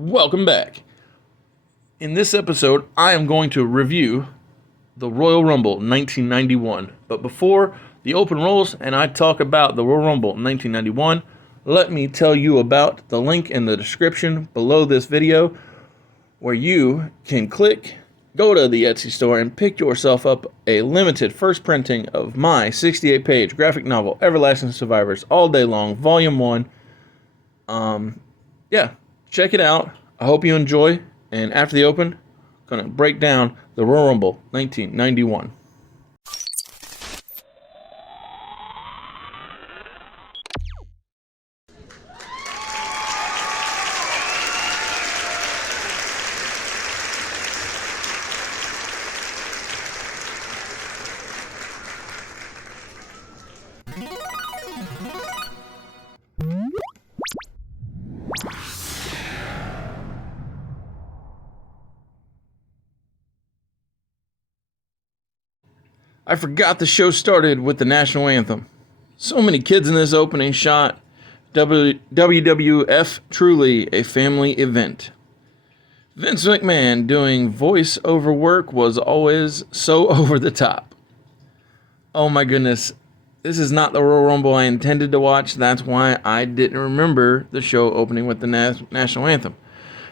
Welcome back. In this episode, I am going to review the Royal Rumble 1991. But before the open rolls and I talk about the Royal Rumble 1991, let me tell you about the link in the description below this video where you can go to the Etsy store and pick yourself up a limited first printing of my 68-page graphic novel, Everlasting Survivors, All Day Long, Volume 1. Check it out. I hope you enjoy. And after the open, I'm going to break down the Royal Rumble 1991. I forgot the show started with the national anthem. So many kids in this opening shot. WWF, truly a family event. Vince McMahon doing voice-over work was always so over the top. Oh my goodness, this is not the Royal Rumble I intended to watch. That's why I didn't remember the show opening with the national anthem.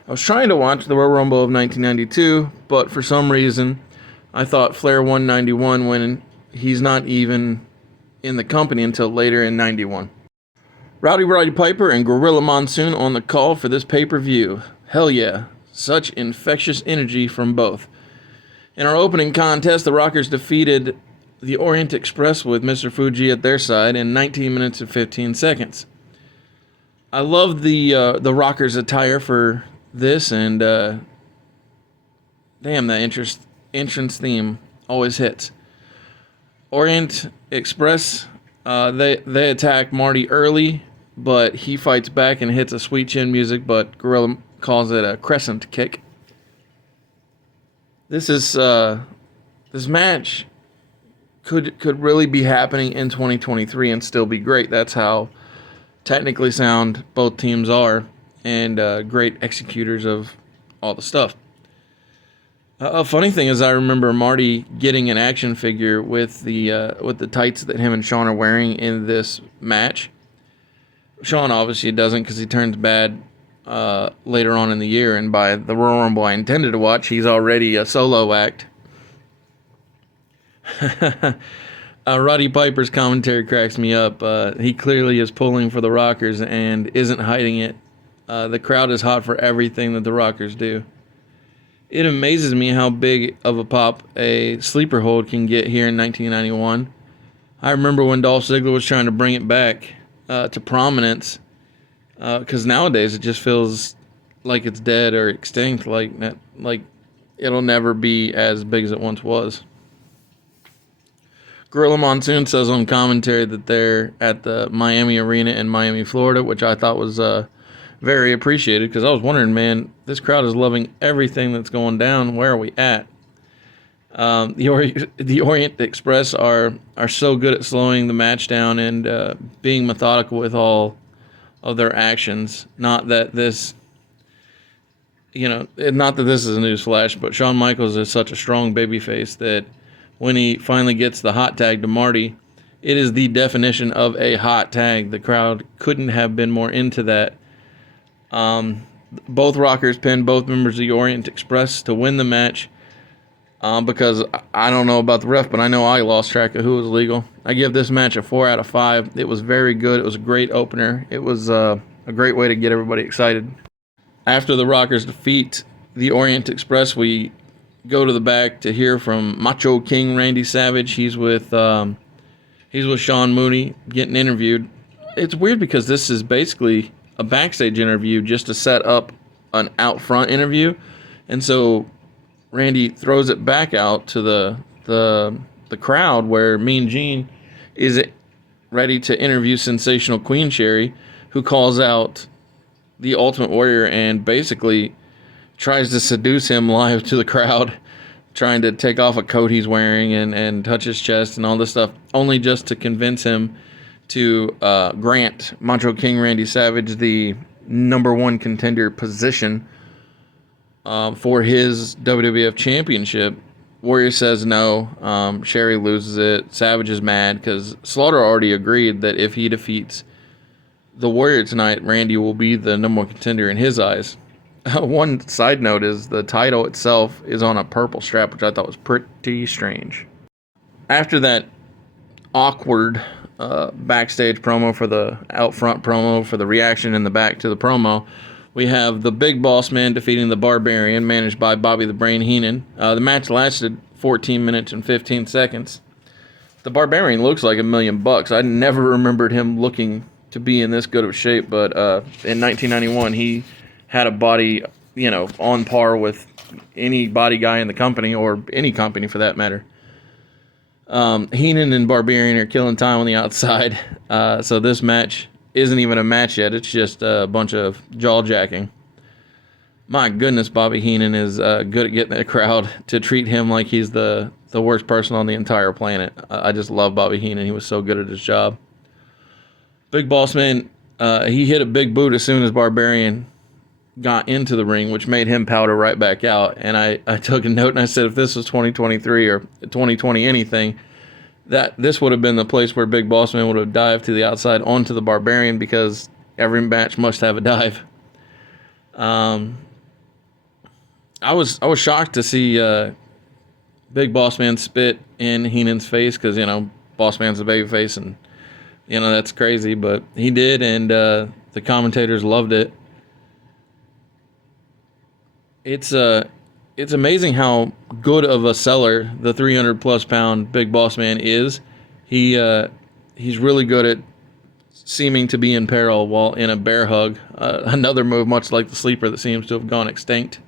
I was trying to watch the Royal Rumble of 1992, but for some reason, I thought Flair won 91 when he's not even in the company until later in 91. Roddy Piper and Gorilla Monsoon on the call for this pay-per-view. Hell yeah, such infectious energy from both. In our opening contest, the Rockers defeated the Orient Express with Mr. Fuji at their side in 19 minutes and 15 seconds. I love the Rockers attire for this, and damn, that entrance theme always hits. Orient Express, they attack Marty early, but he fights back and hits a sweet chin music, but Gorilla calls it a crescent kick. This match could really be happening in 2023 and still be great. That's how technically sound both teams are, and great executors of all the stuff. A funny thing is, I remember Marty getting an action figure with the tights that him and Shawn are wearing in this match. Shawn obviously doesn't, because he turns bad later on in the year, and by the Royal Rumble I intended to watch, he's already a solo act. Roddy Piper's commentary cracks me up. He clearly is pulling for the Rockers and isn't hiding it. The crowd is hot for everything that the Rockers do. It amazes me how big of a pop a sleeper hold can get here in 1991. I remember when Dolph Ziggler was trying to bring it back to prominence, because nowadays it just feels like it's dead or extinct, like it'll never be as big as it once was. Gorilla Monsoon says on commentary that they're at the Miami Arena in Miami, Florida, which I thought was very appreciated, because I was wondering, man, this crowd is loving everything that's going down. Where are we at? The Orient Express are so good at slowing the match down and being methodical with all of their actions. Not that this is a news flash, but Shawn Michaels is such a strong babyface that when he finally gets the hot tag to Marty, it is the definition of a hot tag. The crowd couldn't have been more into that. Both Rockers pinned both members of the Orient Express to win the match, because I don't know about the ref, but I know I lost track of who was legal. I give this match a 4 out of 5. It was very good. It was a great opener. It was a great way to get everybody excited. After the Rockers defeat the Orient Express, we go to the back to hear from Macho King Randy Savage. He's with Sean Mooney getting interviewed. It's weird because this is basically a backstage interview just to set up an out front interview, and so Randy throws it back out to the crowd where Mean Gene is ready to interview Sensational Queen Sherry, who calls out the Ultimate Warrior and basically tries to seduce him live to the crowd, trying to take off a coat he's wearing and touch his chest and all this stuff, only just to convince him to grant Macho King Randy Savage the number one contender position for his WWF Championship. Warrior says no. Sherry loses it. Savage is mad because Slaughter already agreed that if he defeats the Warrior tonight, Randy will be the number one contender in his eyes. One side note is the title itself is on a purple strap, which I thought was pretty strange. After that awkward backstage promo for the out front promo for the reaction in the back to the promo, we have the Big Boss Man defeating the Barbarian, managed by Bobby the Brain Heenan. The match lasted 14 minutes and 15 seconds. The Barbarian looks like $1,000,000. I never remembered him looking to be in this good of shape, but in 1991 he had a body, on par with any body guy in the company, or any company for that matter. Heenan and Barbarian are killing time on the outside, so this match isn't even a match yet. It's just a bunch of jaw-jacking. My goodness, Bobby Heenan is good at getting the crowd to treat him like he's the worst person on the entire planet. I just love Bobby Heenan. He was so good at his job. Big Boss Man, he hit a big boot as soon as Barbarian got into the ring, which made him powder right back out. And I took a note and I said, if this was 2023 or 2020 anything, that this would have been the place where Big Boss Man would have dived to the outside onto the Barbarian, because every match must have a dive. I was shocked to see Big Boss Man spit in Heenan's face, because Boss Man's a babyface, and that's crazy, but he did, and the commentators loved it. It's amazing how good of a seller the 300-plus pound Big Boss Man is. He's really good at seeming to be in peril while in a bear hug. Another move much like the sleeper that seems to have gone extinct.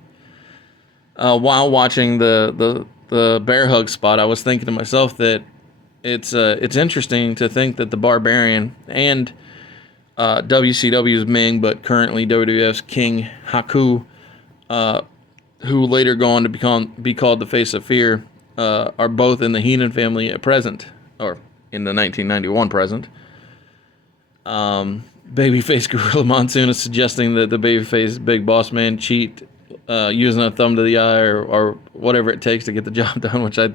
While watching the bear hug spot, I was thinking to myself that it's interesting to think that the Barbarian and WCW's Ming, but currently WWF's King Haku, who later go on to be called the Face of Fear, are both in the Heenan family at present, or in the 1991 present. Babyface Gorilla Monsoon is suggesting that the babyface Big Boss Man cheat using a thumb to the eye or whatever it takes to get the job done, which I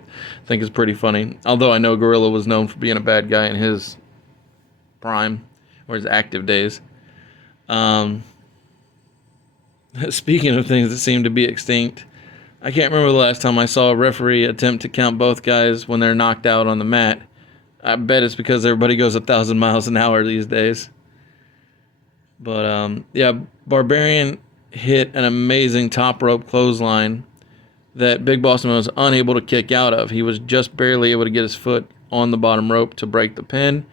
think is pretty funny. Although I know Gorilla was known for being a bad guy in his prime, or his active days. Speaking of things that seem to be extinct, I can't remember the last time I saw a referee attempt to count both guys when they're knocked out on the mat. I bet it's because everybody goes 1,000 miles an hour these days. But, Barbarian hit an amazing top rope clothesline that Big Boss Man was unable to kick out of. He was just barely able to get his foot on the bottom rope to break the pin.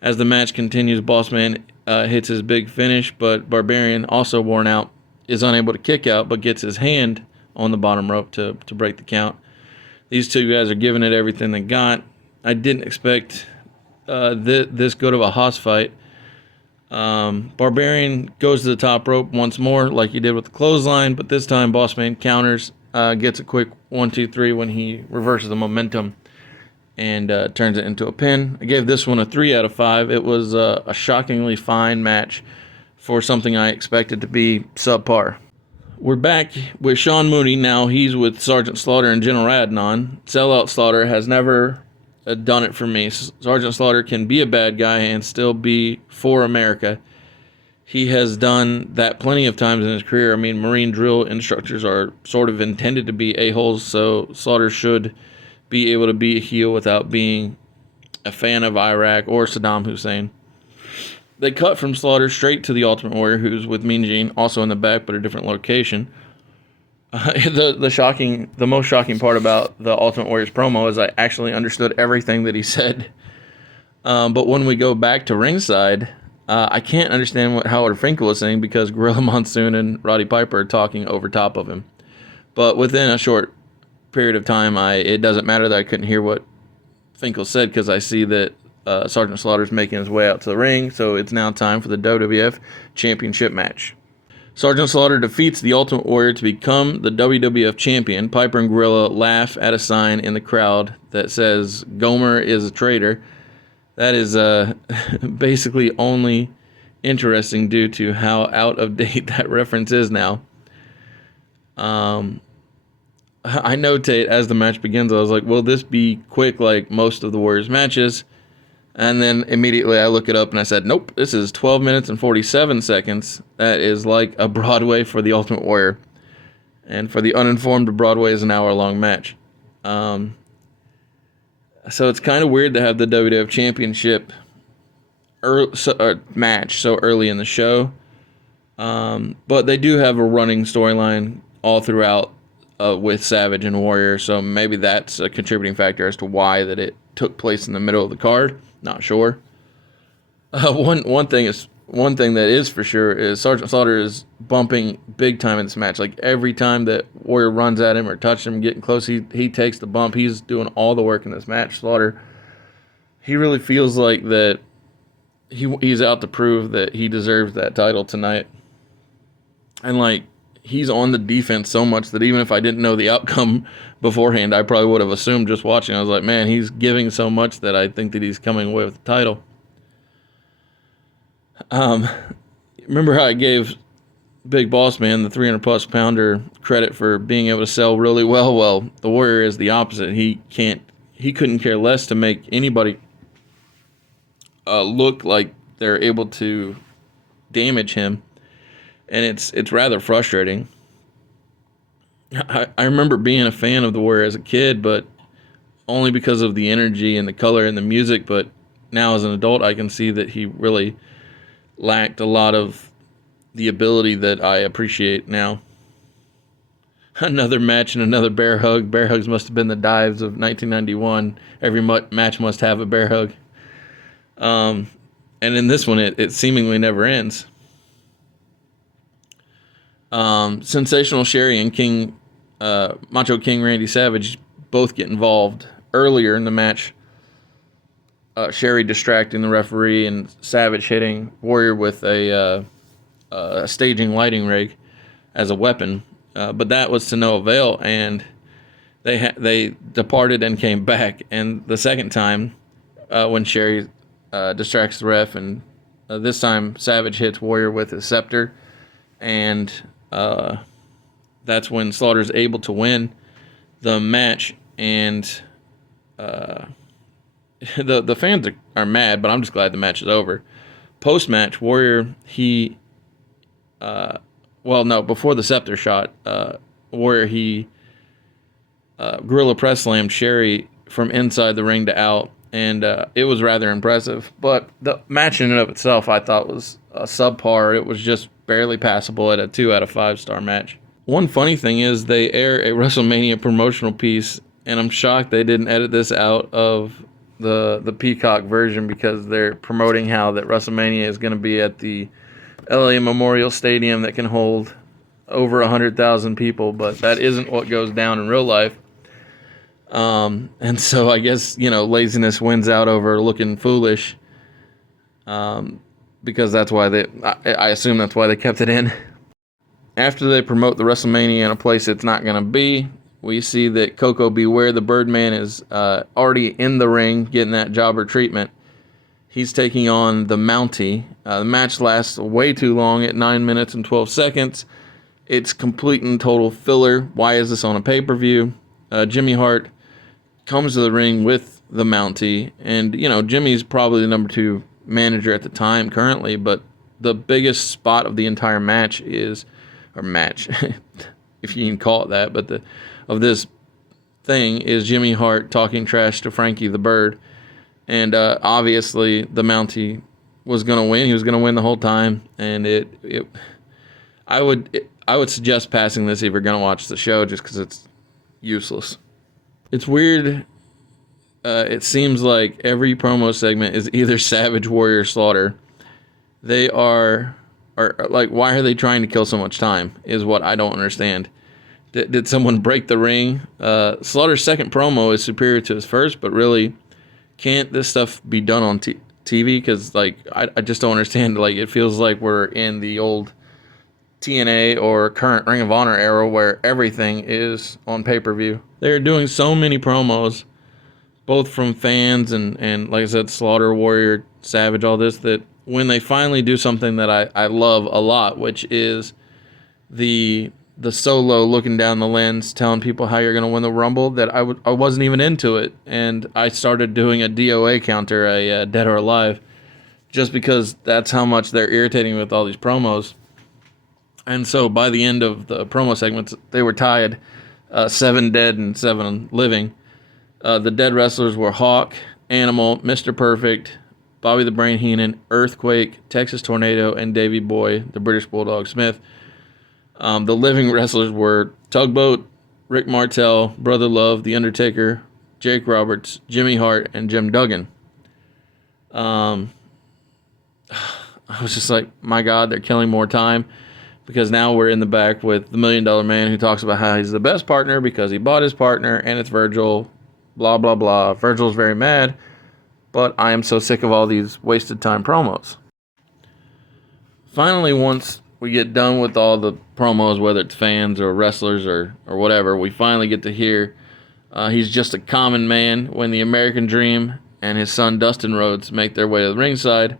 As the match continues, Boss Man hits his big finish, but Barbarian, also worn out, is unable to kick out, but gets his hand on the bottom rope to break the count. These two guys are giving it everything they got. I didn't expect this good of a hoss fight. Barbarian goes to the top rope once more, like he did with the clothesline, but this time Boss Man counters, gets a quick 1-2-3 when he reverses the momentum and turns it into a pin. I gave this one a 3 out of 5. It was a shockingly fine match for something I expected to be subpar. We're back with Sean Mooney. Now he's with Sergeant Slaughter and General Adnan. Sellout Slaughter has never done it for me. Sergeant Slaughter can be a bad guy and still be for America. He has done that plenty of times in his career. I mean, Marine drill instructors are sort of intended to be a-holes, so Slaughter should be able to be a heel without being a fan of Iraq or Saddam Hussein. They cut from Slaughter straight to the Ultimate Warrior, who's with Mean Gene, also in the back, but a different location. The most shocking part about the Ultimate Warrior's promo is I actually understood everything that he said. But when we go back to ringside, I can't understand what Howard Finkel is saying because Gorilla Monsoon and Roddy Piper are talking over top of him. But within a short period of time, it doesn't matter that I couldn't hear what Finkel said because I see that Sergeant Slaughter's making his way out to the ring, so it's now time for the WWF Championship match. Sergeant Slaughter defeats the Ultimate Warrior to become the WWF Champion. Piper and Gorilla laugh at a sign in the crowd that says, "Gomer is a traitor." That is basically only interesting due to how out of date that reference is now. I notate as the match begins, I was like, will this be quick like most of the Warriors matches? And then immediately I look it up and I said, nope, this is 12 minutes and 47 seconds. That is like a Broadway for the Ultimate Warrior. And for the uninformed, a Broadway is an hour-long match. So it's kind of weird to have the WWF Championship match so early in the show. But they do have a running storyline all throughout with Savage and Warrior, so maybe that's a contributing factor as to why that it took place in the middle of the card. Not sure. One thing that is for sure is Sergeant Slaughter is bumping big time in this match. Like every time that Warrior runs at him or touches him, getting close, he takes the bump. He's doing all the work in this match. Slaughter, he really feels like that he's out to prove that he deserves that title tonight. And like he's on the defense so much that even if I didn't know the outcome beforehand, I probably would have assumed just watching. I was like, man, he's giving so much that I think that he's coming away with the title. Remember how I gave Big Boss Man, the 300-plus pounder, credit for being able to sell really well? Well, the Warrior is the opposite. He couldn't care less to make anybody look like they're able to damage him, and it's rather frustrating. I remember being a fan of the Warrior as a kid, but only because of the energy and the color and the music. But now as an adult, I can see that he really lacked a lot of the ability that I appreciate now. Another match and another bear hug. Bear hugs must have been the dives of 1991. Every match must have a bear hug. And in this one, it seemingly never ends. Sensational Sherry and Macho King Randy Savage both get involved earlier in the match. Sherry distracting the referee and Savage hitting Warrior with a staging lighting rig as a weapon. But that was to no avail, and they departed and came back. And the second time, when Sherry distracts the ref, and this time Savage hits Warrior with his scepter, and that's when Slaughter's able to win the match. And the fans are mad, but I'm just glad the match is over. Post-match, Warrior, before the scepter shot, Warrior, he gorilla press slammed Sherry from inside the ring to out, and it was rather impressive. But the match in and of itself, I thought, was subpar. It was just barely passable at a 2 out of 5 star match. One funny thing is they air a WrestleMania promotional piece, and I'm shocked they didn't edit this out of the Peacock version, because they're promoting how that WrestleMania is going to be at the LA Memorial Stadium that can hold over 100,000 people, but that isn't what goes down in real life. And so I guess, laziness wins out over looking foolish, because that's why I assume that's why they kept it in. After they promote the WrestleMania in a place it's not going to be, we see that Koko Ware, the Birdman, is already in the ring getting that jobber treatment. He's taking on the Mountie. The match lasts way too long at 9 minutes and 12 seconds. It's complete and total filler. Why is this on a pay-per-view? Jimmy Hart comes to the ring with the Mountie. And, Jimmy's probably the number 2 manager at the time currently, but the biggest spot of the entire match if you can call it that, but of this thing is Jimmy Hart talking trash to Frankie the Bird. And obviously the Mountie was going to win. He was going to win the whole time. And I would suggest passing this if you're going to watch the show, just because it's useless. It's weird. It seems like every promo segment is either Savage, Warrior, or Slaughter. They are like, why are they trying to kill so much time is what I don't understand. Did someone break the ring? Slaughter's second promo is superior to his first, but really, can't this stuff be done on TV? Because, I just don't understand. It feels like we're in the old TNA or current Ring of Honor era where everything is on pay-per-view. They're doing so many promos, both from fans and like I said, Slaughter, Warrior, Savage, all this, that when they finally do something that I love a lot, which is the the Solo looking down the lens, telling people how you're going to win the Rumble, that I wasn't even into it. And I started doing a DOA counter, a Dead or Alive, just because that's how much they're irritating with all these promos. And so by the end of the promo segments, they were tied 7 dead and 7 living. The dead wrestlers were Hawk, Animal, Mr. Perfect, Bobby the Brain Heenan, Earthquake, Texas Tornado, and Davey Boy, the British Bulldog Smith. The living wrestlers were Tugboat, Rick Martel, Brother Love, The Undertaker, Jake Roberts, Jimmy Hart, and Jim Duggan. I was just like, my God, they're killing more time, because now we're in the back with the $1 Million Man, who talks about how he's the best partner because he bought his partner, and it's Virgil, blah, blah, blah. Virgil's very mad, but I am so sick of all these wasted time promos. Finally, once we get done with all the promos, whether it's fans or wrestlers or whatever, we finally get to hear he's just a common man when the American Dream and his son Dustin Rhodes make their way to the ringside.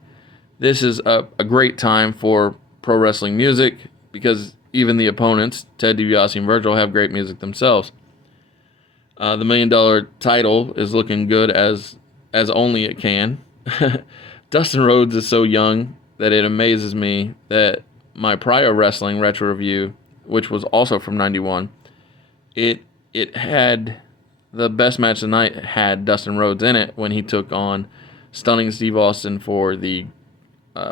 This is a great time for pro wrestling music, because even the opponents, Ted DiBiase and Virgil, have great music themselves. The $1 Million title is looking good as only it can. Dustin Rhodes is so young that it amazes me that my prior wrestling retro review, which was also from '91, it had the best match of the night had Dustin Rhodes in it when he took on Stunning Steve Austin for the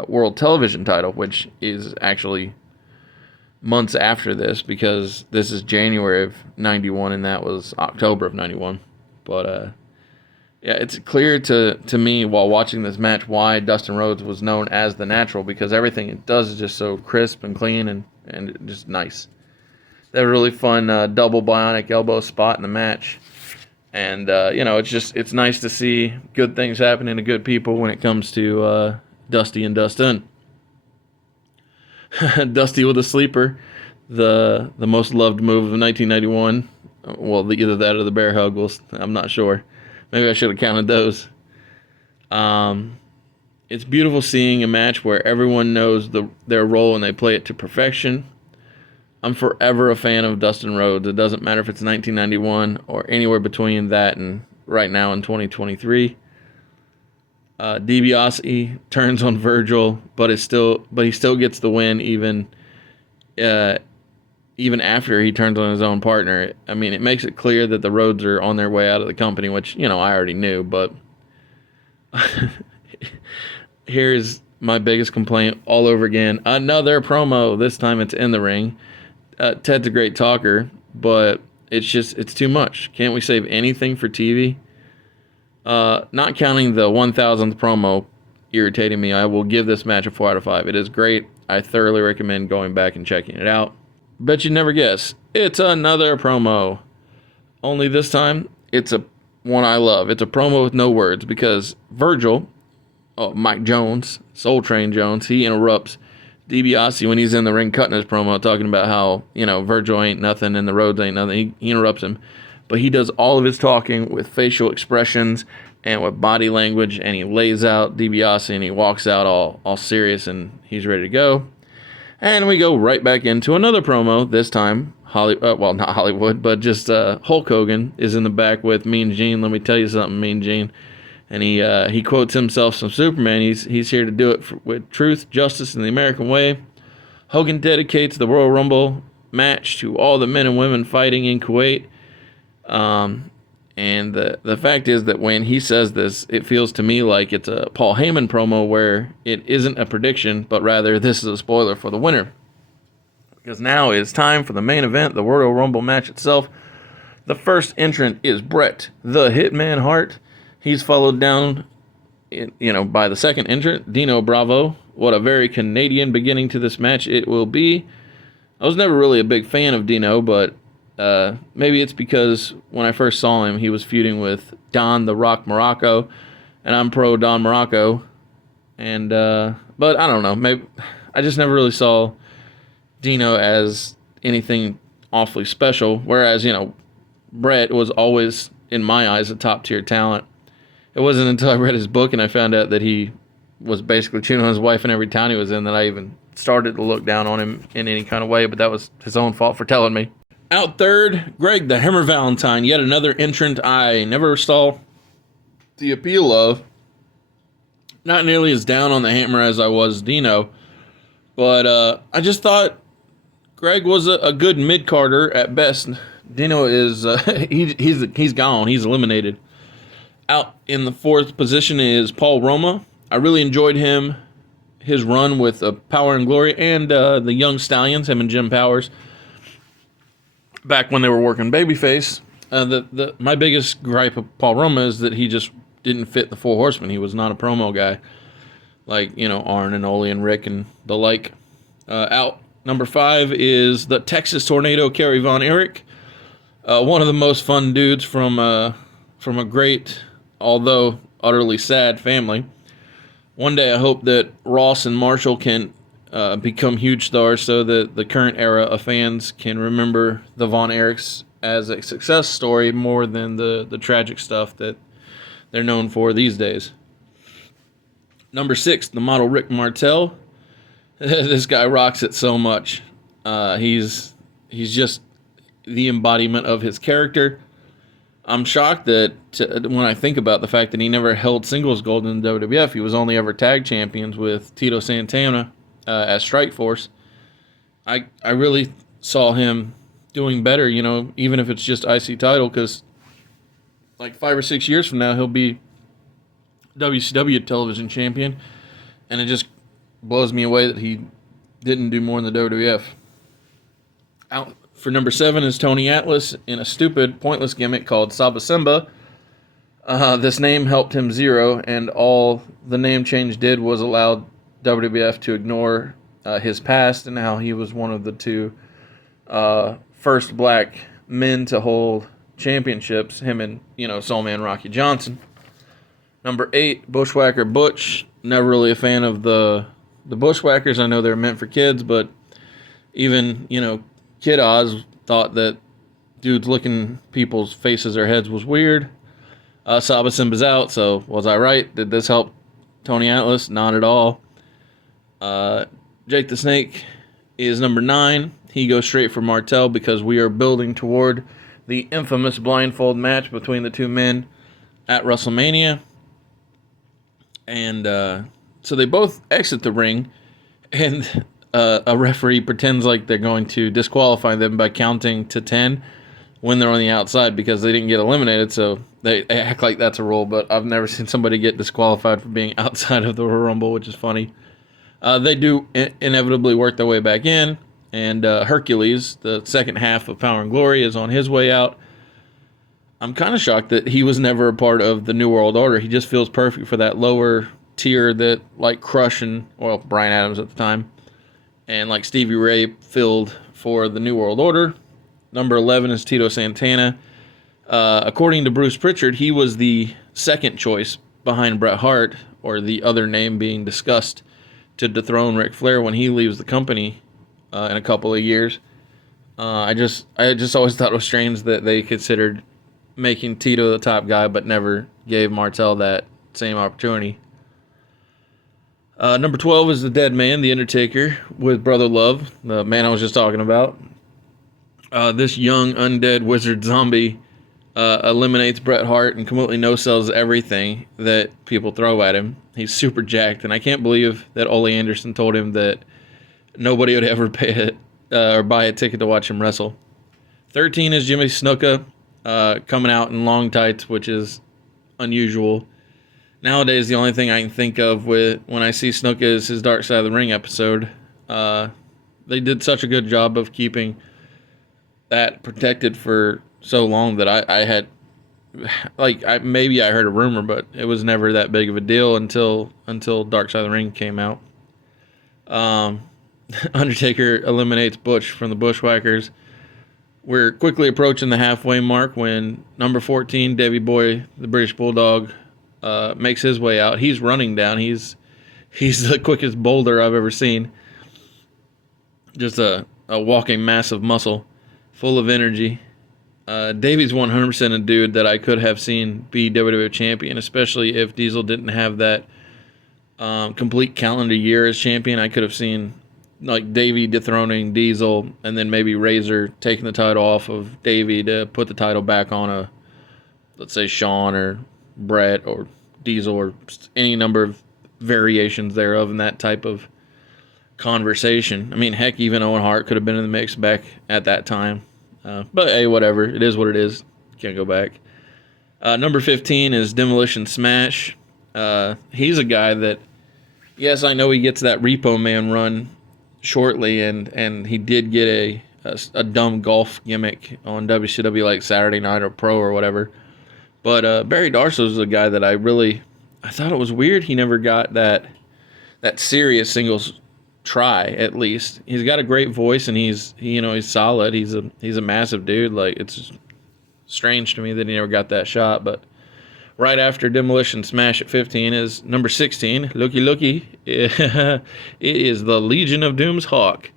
World Television title, which is actually months after this, because this is January of '91 and that was October of '91. But yeah, it's clear to me while watching this match why Dustin Rhodes was known as the Natural, because everything it does is just so crisp and clean and just nice. They had a really fun double bionic elbow spot in the match. And, it's nice to see good things happening to good people when it comes to Dusty and Dustin. Dusty with a sleeper, the most loved move of 1991. Well, either that or the bear hug. I'm not sure. Maybe I should have counted those. It's beautiful seeing a match where everyone knows their role and they play it to perfection. I'm forever a fan of Dustin Rhodes. It doesn't matter if it's 1991 or anywhere between that and right now in 2023. DiBiase turns on Virgil, but he still gets the win even after he turns on his own partner. I mean, it makes it clear that the Rhodes are on their way out of the company, which, I already knew, but here's my biggest complaint all over again. Another promo. This time it's in the ring. Ted's a great talker, but it's too much. Can't we save anything for TV? Not counting the 1000th promo irritating me, I will give this match a 4 out of 5. It is great. I thoroughly recommend going back and checking it out. Bet you'd never guess. It's another promo. Only this time, it's one I love. It's a promo with no words, because Virgil, Mike Jones, Soul Train Jones, he interrupts DiBiase when he's in the ring cutting his promo, talking about how, Virgil ain't nothing and the Rhodes ain't nothing. He interrupts him. But he does all of his talking with facial expressions and with body language, and he lays out DiBiase and he walks out all serious and he's ready to go. And we go right back into another promo. This time, not Hollywood, but just Hulk Hogan is in the back with Mean Gene. Let me tell you something, Mean Gene. And he quotes himself some Superman. He's here to do it with truth, justice, and the American way. Hogan dedicates the Royal Rumble match to all the men and women fighting in Kuwait. And the fact is that when he says this, it feels to me like it's a Paul Heyman promo where it isn't a prediction, but rather this is a spoiler for the winner. Because now it's time for the main event, the Royal Rumble match itself. The first entrant is Bret the Hitman Hart. He's followed down, by the second entrant, Dino Bravo. What a very Canadian beginning to this match it will be. I was never really a big fan of Dino, but maybe it's because when I first saw him, he was feuding with Don the Rock Morocco, and I'm pro Don Morocco. And but I don't know. Maybe I just never really saw Dino as anything awfully special. Whereas Bret was always, in my eyes, a top tier talent. It wasn't until I read his book and I found out that he was basically cheating on his wife in every town he was in that I even started to look down on him in any kind of way, but that was his own fault for telling me. Out third, Greg the Hammer Valentine, yet another entrant I never saw the appeal of. Not nearly as down on the Hammer as I was Dino, but I just thought Greg was a good mid-carder at best. Dino is he's gone. He's eliminated. Out in the fourth position is Paul Roma. I really enjoyed his run with Power and Glory and the Young Stallions, him and Jim Powers, back when they were working babyface. My biggest gripe of Paul Roma is that he just didn't fit the Four Horsemen. He was not a promo guy like, Arn and Ole and Rick and the like. Out number 5 is the Texas Tornado, Kerry Von Erich. One of the most fun dudes from a great, although utterly sad family. One day I hope that Ross and Marshall can become huge stars so that the current era of fans can remember the Von Erichs as a success story more than the tragic stuff that they're known for these days. Number 6, the model Rick Martel. This guy rocks it so much. He's just the embodiment of his character. I'm shocked that when I think about the fact that he never held singles gold in the WWF, he was only ever tag champions with Tito Santana as Strikeforce. I really saw him doing better, even if it's just IC title, because like 5 or 6 years from now, he'll be WCW television champion, and it just blows me away that he didn't do more in the WWF. Out for number 7 is Tony Atlas in a stupid, pointless gimmick called Saba Simba. This name helped him zero, and all the name change did was allow WWF to ignore his past and how he was one of the 2 first black men to hold championships, him and, Soul Man Rocky Johnson. Number 8, Bushwhacker Butch. Never really a fan of the Bushwhackers. I know they're meant for kids, but even, Kid Oz thought that dudes licking people's faces or heads was weird. Saba Simba's out, so was I right? Did this help Tony Atlas? Not at all. Jake the Snake is number 9. He goes straight for Martel because we are building toward the infamous blindfold match between the 2 men at WrestleMania. And so they both exit the ring, and a referee pretends like they're going to disqualify them by counting to 10 when they're on the outside because they didn't get eliminated, so they act like that's a rule, but I've never seen somebody get disqualified for being outside of the Rumble, which is funny. They do inevitably work their way back in, and Hercules, the second half of Power and Glory, is on his way out. I'm kind of shocked that he was never a part of the New World Order. He just feels perfect for that lower tier that, like Crush and, Bryan Adams at the time, and like Stevie Ray filled for the New World Order. Number 11 is Tito Santana. According to Bruce Pritchard, he was the second choice behind Bret Hart, or the other name being discussed to dethrone Ric Flair when he leaves the company in a couple of years. I just always thought it was strange that they considered making Tito the top guy, but never gave Martel that same opportunity. Number 12 is the Dead Man, The Undertaker, with Brother Love, the man I was just talking about. This young undead wizard zombie eliminates Bret Hart and completely no-sells everything that people throw at him. He's super jacked, and I can't believe that Ole Anderson told him that nobody would ever pay it or buy a ticket to watch him wrestle. 13 is Jimmy Snuka, coming out in long tights, which is unusual. Nowadays, the only thing I can think of when I see Snuka is his Dark Side of the Ring episode. They did such a good job of keeping that protected for so long that I had, maybe I heard a rumor, but it was never that big of a deal until Dark Side of the Ring came out. Undertaker eliminates Butch from the Bushwhackers. We're quickly approaching the halfway mark when number 14, Davey Boy, the British Bulldog, makes his way out. He's running down. He's the quickest boulder I've ever seen. Just a walking mass of muscle, full of energy. Davey's 100% a dude that I could have seen be WWF champion, especially if Diesel didn't have that complete calendar year as champion. I could have seen like Davey dethroning Diesel, and then maybe Razor taking the title off of Davey to put the title back on let's say Shawn or Brett or Diesel or any number of variations thereof in that type of conversation. I mean, heck, even Owen Hart could have been in the mix back at that time. But hey, whatever. It is what it is. Can't go back. Number 15 is Demolition Smash. He's a guy that, yes, I know he gets that Repo Man run shortly, and he did get a dumb golf gimmick on WCW like Saturday Night or Pro or whatever. But Barry Darsow is a guy that I thought it was weird he never got that serious singles try. At least he's got a great voice, and he's solid. He's a massive dude. Like, it's strange to me that he never got that shot. But right after Demolition Smash at 15 is number 16. Looky. It is the Legion of Doom's Hawk.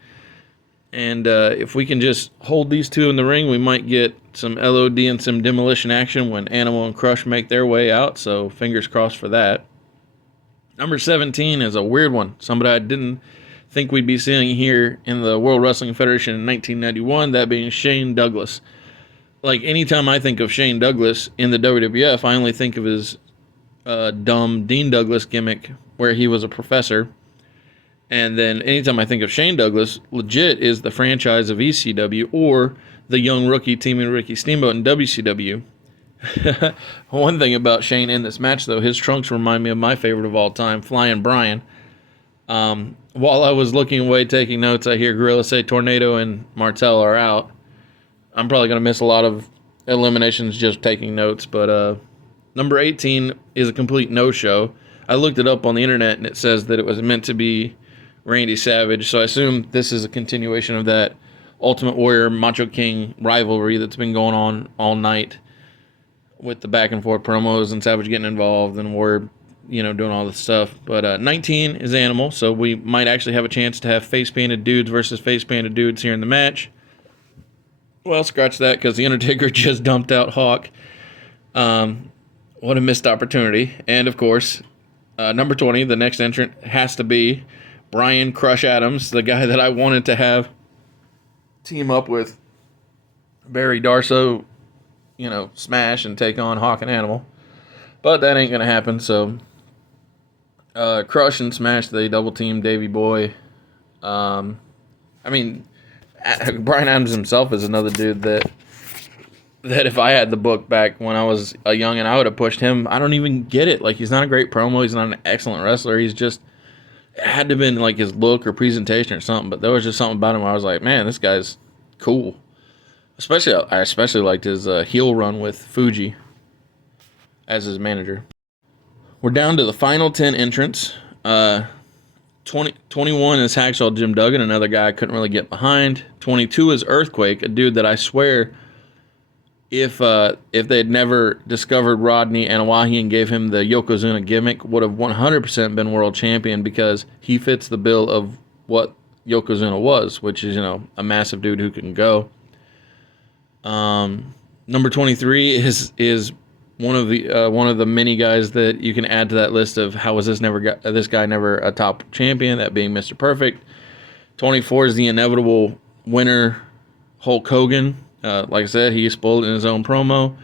And if we can just hold these two in the ring, we might get some LOD and some demolition action when Animal and Crush make their way out. So fingers crossed for that. Number 17 is a weird one. Somebody I didn't think we'd be seeing here in the World Wrestling Federation in 1991, that being Shane Douglas. Like, anytime I think of Shane Douglas in the WWF, I only think of his dumb Dean Douglas gimmick where he was a professor. And then anytime I think of Shane Douglas, legit is the franchise of ECW or the young rookie teaming Ricky Steamboat in WCW. One thing about Shane in this match, though, his trunks remind me of my favorite of all time, Flying Brian. While I was looking away taking notes, I hear Gorilla say Tornado and Martel are out. I'm probably going to miss a lot of eliminations just taking notes, but number 18 is a complete no-show. I looked it up on the internet, and it says that it was meant to be Randy Savage, so I assume this is a continuation of that Ultimate Warrior Macho King rivalry that's been going on all night with the back and forth promos and Savage getting involved and Warrior, doing all this stuff. But 19 is Animal, so we might actually have a chance to have face-painted dudes versus face-painted dudes here in the match. Well, scratch that, because The Undertaker just dumped out Hawk. What a missed opportunity. And, of course, number 20, the next entrant, has to be Brian Crush Adams, the guy that I wanted to have team up with Barry Darsow, smash and take on Hawk and Animal. But that ain't going to happen, so Crush and Smash, they double-team Davey Boy. Brian Adams himself is another dude that if I had the book back when I was a youngin', I would have pushed him. I don't even get it. Like, he's not a great promo. He's not an excellent wrestler. He's just, it had to have been like his look or presentation or something. But there was just something about him where I was like, man, this guy's cool. I especially liked his heel run with Fuji as his manager. We're down to the final 10 entrants. 21 is Hacksaw Jim Duggan, another guy I couldn't really get behind. 22 is Earthquake, a dude that I swear, if they had never discovered Rodney Anawahi and gave him the Yokozuna gimmick, would have 100% been world champion, because he fits the bill of what Yokozuna was, which is, a massive dude who can go. Number 23 is one of the many guys that you can add to that list of how was this guy never a top champion, that being Mr. Perfect. 24 is the inevitable winner, Hulk Hogan. Like I said, he spoiled it in his own promo.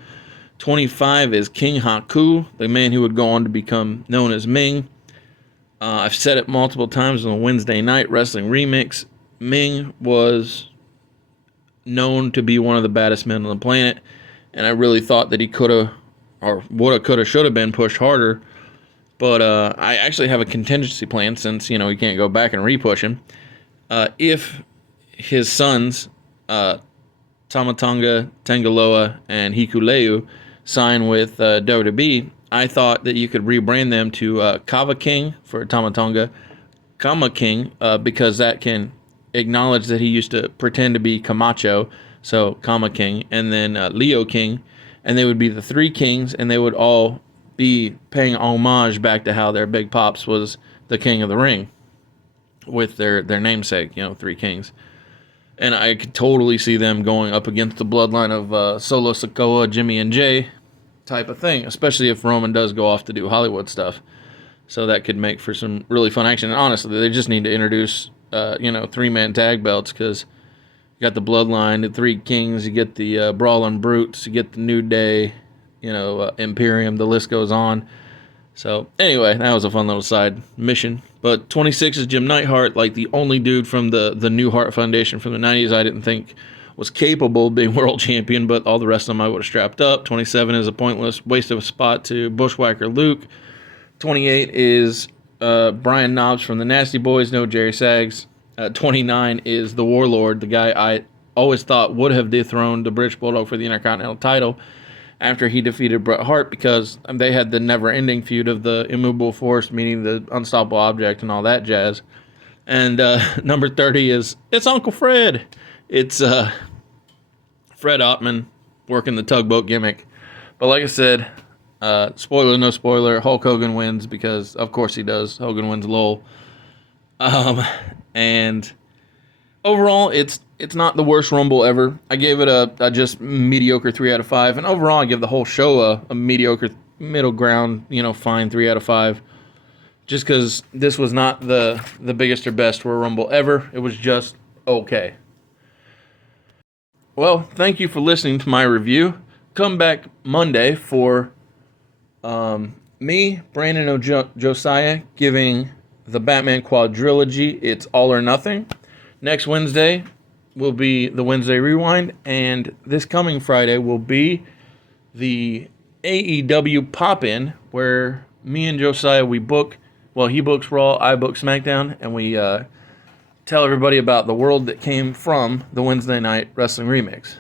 25 is King Haku, the man who would go on to become known as Ming. I've said it multiple times on the Wednesday Night Wrestling Remix. Ming was known to be one of the baddest men on the planet, and I really thought that he could have, or would have, could have, should have been pushed harder. But I actually have a contingency plan, since, you can't go back and re-push him. If his sons, Tamatanga, Tangaloa, and Hikuleu sign with WWE, I thought that you could rebrand them to Kava King for Tamatanga, Kama King, because that can acknowledge that he used to pretend to be Camacho, so Kama King, and then Leo King, and they would be the three kings, and they would all be paying homage back to how their Big Pops was the king of the ring with their namesake, three kings. And I could totally see them going up against the bloodline of Solo Sikoa, Jimmy and Jay type of thing, especially if Roman does go off to do Hollywood stuff. So that could make for some really fun action. And honestly, they just need to introduce 3-man tag belts, because you got the Bloodline, the Three Kings, you get the Brawling Brutes, you get the New Day, Imperium, the list goes on. So, anyway, that was a fun little side mission. But 26 is Jim Neidhart, like the only dude from the New Hart Foundation from the 90s I didn't think was capable of being world champion, but all the rest of them I would have strapped up. 27 is a pointless waste of a spot to Bushwhacker Luke. 28 is Brian Knobbs from the Nasty Boys, no Jerry Sags. 29 is the Warlord, the guy I always thought would have dethroned the British Bulldog for the Intercontinental title after he defeated Bret Hart, because they had the never-ending feud of the immovable force, meaning the unstoppable object and all that jazz. And number 30 is, it's Uncle Fred. It's Fred Ottman working the tugboat gimmick. But like I said, spoiler, no spoiler, Hulk Hogan wins, because of course he does. Hogan wins, lol. And overall, it's not the worst Rumble ever. I gave it a just mediocre 3 out of 5. And overall, I give the whole show a mediocre middle ground, fine 3 out of 5. Just because this was not the biggest or best Royal Rumble ever. It was just okay. Well, thank you for listening to my review. Come back Monday for me, Brandon Josiah, giving the Batman quadrilogy It's All or Nothing. Next Wednesday will be the Wednesday Rewind, and this coming Friday will be the AEW Pop-In, where me and Josiah, he books Raw, I book SmackDown, and we tell everybody about the world that came from the Wednesday Night Wrestling Remix.